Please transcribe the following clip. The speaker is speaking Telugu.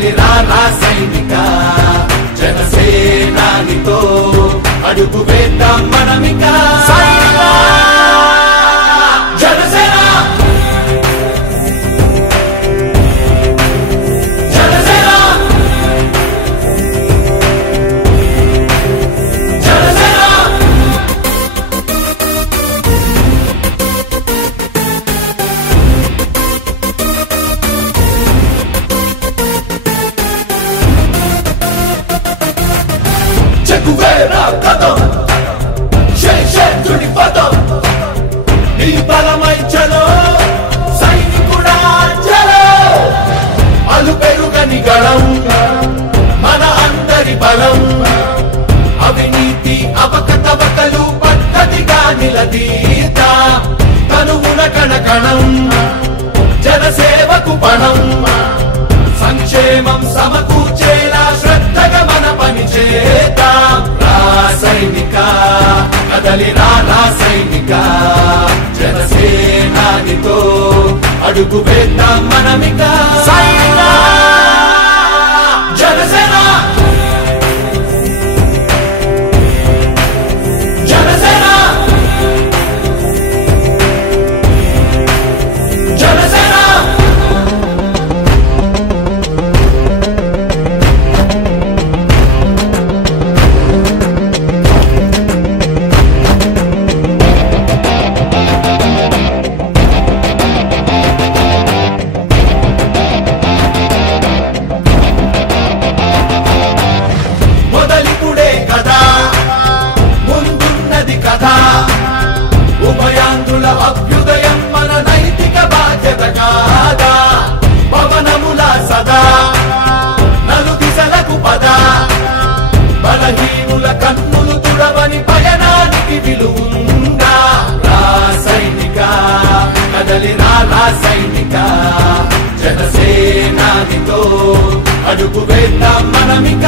కదలి రా సైనిక జనసేనానితో అడుగు వేద్దాం మనమిక జనసేన చెగువేరా కదం శేషుడి పదం నీ బలమై చలో సైనికుడా చలో అలు పెరుగని గళం మన అందరి బలం అవినీతి అవకతవకలు పద్ధతిగా నిలదీత కనువున కణకణం జనసేవకు పణం సంక్షేమం సమకూర్చేలా శ్రద్ధగా మన పని చేద్దాం రా సైనిక కదలి రా సైనిక జనసేనానితో అడుగు వేద్దాం మనమిక జనసేన జనసేన జనసేన ఉభయాంధ్రుల అభ్యుదయం మన నైతిక బాధ్యత కాదా పవనముల సదా నలు దిశలకు పద బలహీనుల కన్నులు తుడవని పయనానికి విలువుందా రా సైనిక కదలి రా సైనిక జనసేనానితో అడుగు వేద్దాం మనమిక